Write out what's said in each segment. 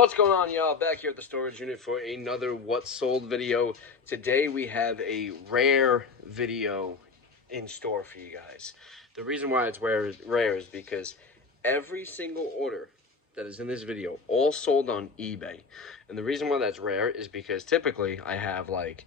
What's going on, y'all? Back here at the storage unit for another What Sold video. Today we have a rare video in store for you guys. The reason why it's rare is because every single order that is in this video all sold on eBay. And the reason why that's rare is because typically I have like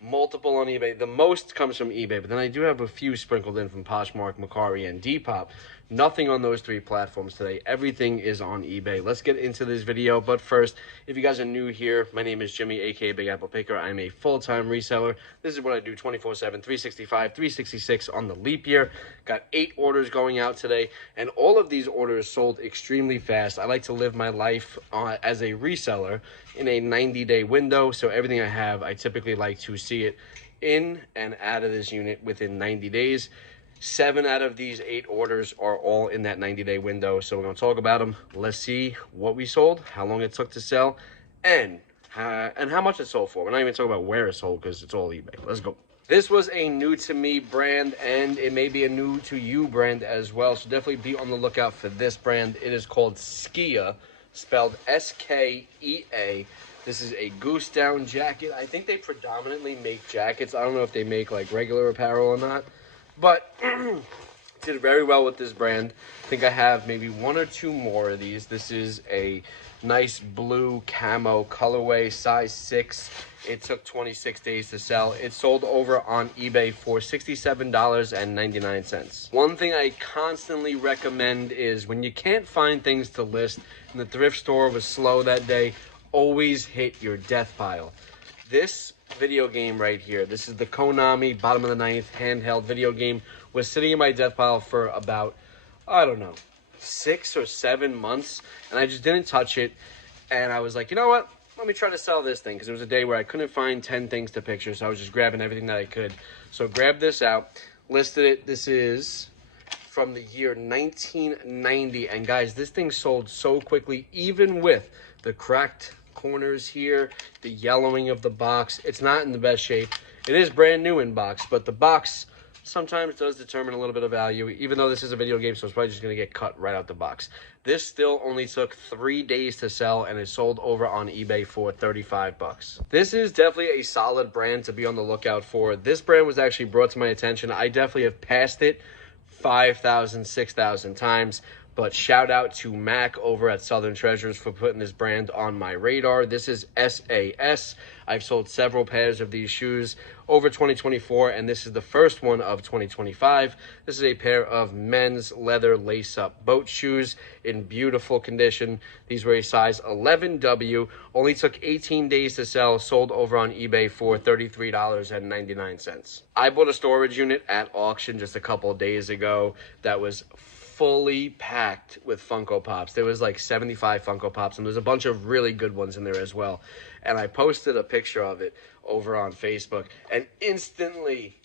multiple on eBay. The most comes from eBay, but then I do have a few sprinkled in from Poshmark, Mercari, and Depop. Nothing on those three platforms today. Everything is on eBay. Let's get into this video. But first, if you guys are new here, my name is Jimmy, aka Big Apple Picker. I'm a full-time reseller. This is what I do 24/7, 365, 366 on the leap year. Got 8 orders going out today, and all of these orders sold extremely fast. I like to live my life as a reseller in a 90-day window, so everything I have, I typically like to see it in and out of this unit within 90 days. 7 out of these 8 orders are all in that 90-day window, so we're going to talk about them. Let's see what we sold, how long it took to sell, and how much it sold for. We're not even talking about where it sold because it's all eBay. Let's go. This was a new to me brand, and it may be a new to you brand as well, so definitely be on the lookout for this brand. It is called Skia, spelled S-K-E-A. This is a Goose down jacket. I think they predominantly make jackets. I don't know if they make like regular apparel or not, but did very well with this brand. I think I have maybe 1 or 2 more of these. This is a nice blue camo colorway, size 6. It took 26 days to sell. It sold over on eBay for $67.99. One thing I constantly recommend is when you can't find things to list and the thrift store was slow that day, always hit your death pile. This video game right here, this is the Konami bottom of the 9th handheld video game, was sitting in my death pile for about, I don't know, 6 or 7 months, and I just didn't touch it. And I was like, you know what, let me try to sell this thing, because it was a day where I couldn't find 10 things to picture, so I was just grabbing everything that I could. So grabbed this out, listed it. This is from the year 1990, and guys, this thing sold so quickly, even with the cracked corners here, the yellowing of the box. It's not in the best shape. It is brand new in box, but the box sometimes does determine a little bit of value, even though this is a video game, so it's probably just going to get cut right out the box. This still only took 3 days to sell, and it sold over on eBay for 35 bucks. This is definitely a solid brand to be on the lookout for. This brand was actually brought to my attention. I definitely have passed it 5,000, 6,000 times. But shout out to Mac over at Southern Treasures for putting this brand on my radar. This is SAS. I've sold several pairs of these shoes over 2024, and this is the first one of 2025. This is a pair of men's leather lace-up boat shoes in beautiful condition. These were a size 11W. Only took 18 days to sell. Sold over on eBay for $33.99. I bought a storage unit at auction just a couple of days ago that was fully packed with Funko Pops. There was like 75 Funko Pops, and there's a bunch of really good ones in there as well. And I posted a picture of it over on Facebook, and instantly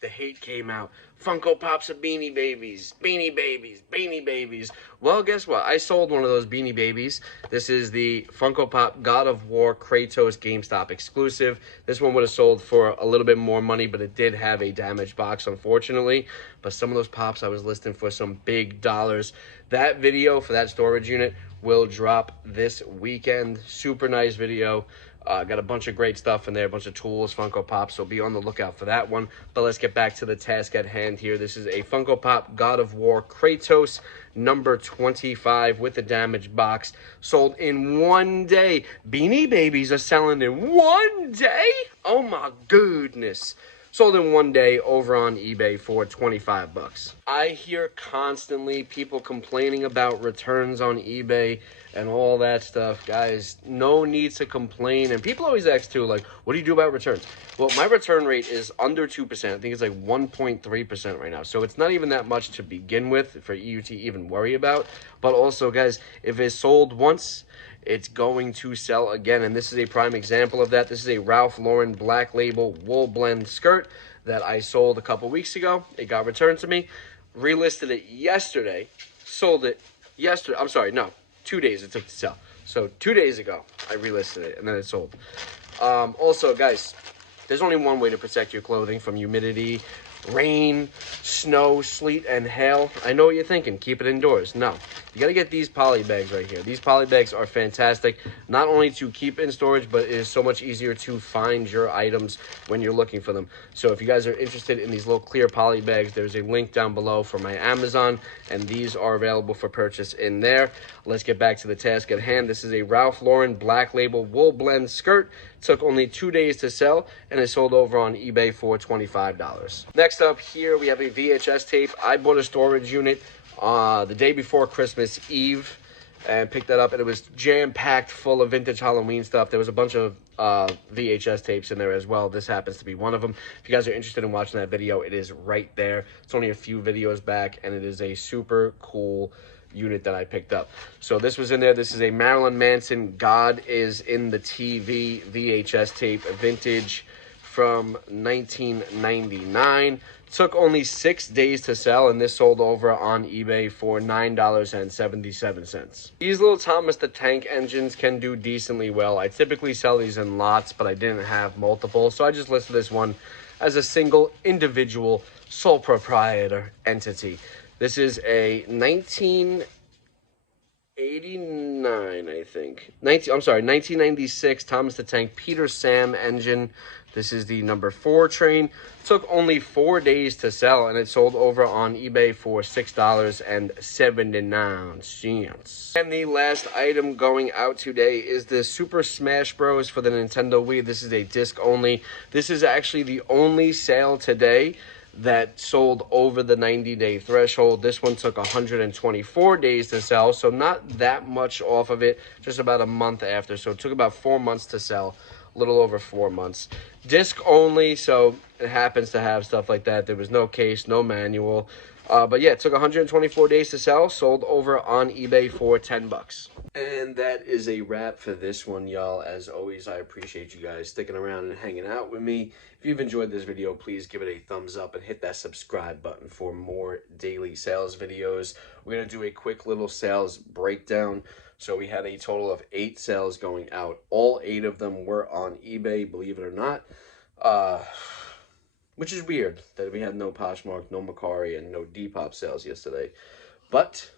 the hate came out. Funko Pops are Beanie Babies, Beanie Babies, Beanie Babies. Well, guess what? I sold one of those Beanie Babies. This is the Funko Pop God of War Kratos GameStop exclusive. This one would have sold for a little bit more money, but it did have a damaged box, unfortunately. But some of those Pops I was listing for some big dollars. That video for that storage unit will drop this weekend. Super nice video. Got a bunch of great stuff in there, a bunch of tools, Funko Pops, so be on the lookout for that one. But let's get back to the task at hand here. This is a Funko Pop God of War Kratos number 25 with a damaged box. Sold in 1 day. Beanie Babies are selling in 1 day? Oh my goodness. Sold in 1 day over on eBay for 25 bucks. I hear constantly people complaining about returns on eBay and all that stuff. Guys, no need to complain. And people always ask too, like, what do you do about returns? Well, my return rate is under 2%. I think it's like 1.3% right now. So it's not even that much to begin with for you to even worry about. But also, guys, if it's sold once, it's going to sell again, and this is a prime example of that. This is a Ralph Lauren Black Label wool blend skirt that I sold a couple weeks ago. It got returned to me. Relisted it yesterday. Sold it yesterday. I'm sorry, no, 2 days it took to sell. So 2 days ago, I relisted it, and then it sold. Also, guys, there's only one way to protect your clothing from humidity, rain, snow, sleet, and hail. I know what you're thinking. Keep it indoors. No. you got to get these poly bags right here. These poly bags are fantastic, not only to keep in storage, but it is so much easier to find your items when you're looking for them. So if you guys are interested in these little clear poly bags, there's a link down below for my Amazon, and these are available for purchase in there. Let's get back to the task at hand. This is a Ralph Lauren Black Label Wool Blend skirt. Took only 2 days to sell, and is sold over on eBay for $25. Next up here, we have a VHS tape. I bought a storage unit the day before Christmas Eve and picked that up, and it was jam-packed full of vintage Halloween stuff. There was a bunch of VHS tapes in there as well. This happens to be one of them. If you guys are interested in watching that video, it is right there. It's only a few videos back, and it is a super cool unit that I picked up. So this was in there. This is a Marilyn Manson God Is in the TV VHS tape, vintage from 1999. Took only 6 days to sell, and this sold over on eBay for $9.77. These little Thomas the Tank engines can do decently well. I typically sell these in lots, but I didn't have multiple, so I just listed this one as a single individual sole proprietor entity. This is a 1989, I think. 1996 Thomas the Tank Peter Sam engine. This is the number 4 train. Took only 4 days to sell, and it sold over on eBay for $6.79. And the last item going out today is the Super Smash Bros. For the Nintendo Wii. This is a disc only. This is actually the only sale today that sold over the 90-day threshold. This one took 124 days to sell, so not that much off of it, just about a month after. So it took about 4 months to sell, a little over 4 months. Disc only, so it happens to have stuff like that. There was no case, no manual. But yeah, it took 124 days to sell, sold over on eBay for $10. And that is a wrap for this one, y'all. As always, I appreciate you guys sticking around and hanging out with me. If you've enjoyed this video, please give it a thumbs up and hit that subscribe button for more daily sales videos. We're going to do a quick little sales breakdown. So we had a total of 8 sales going out. All 8 of them were on eBay, believe it or not. Which is weird that we had no Poshmark, no Macari, and no Depop sales yesterday. But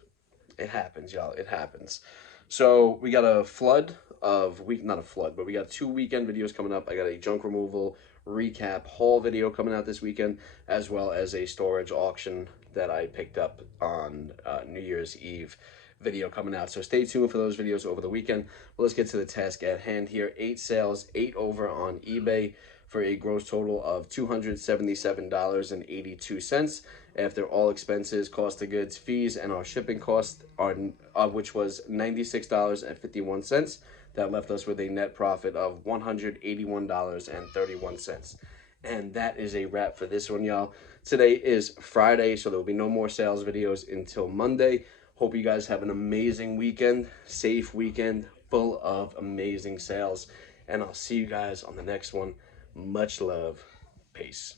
it happens, y'all. It happens. So we got a flood of not a flood, but we got 2 weekend videos coming up. I got a junk removal recap haul video coming out this weekend, as well as a storage auction that I picked up on New Year's Eve video coming out. So stay tuned for those videos over the weekend. But let's get to the task at hand here. 8 sales, 8 over on eBay, for a gross total of $277.82 after all expenses, cost of goods, fees, and our shipping cost, which was $96.51. That left us with a net profit of $181.31. And that is a wrap for this one, y'all. Today is Friday, so there will be no more sales videos until Monday. Hope you guys have an amazing weekend, safe weekend, full of amazing sales. And I'll see you guys on the next one. Much love. Peace.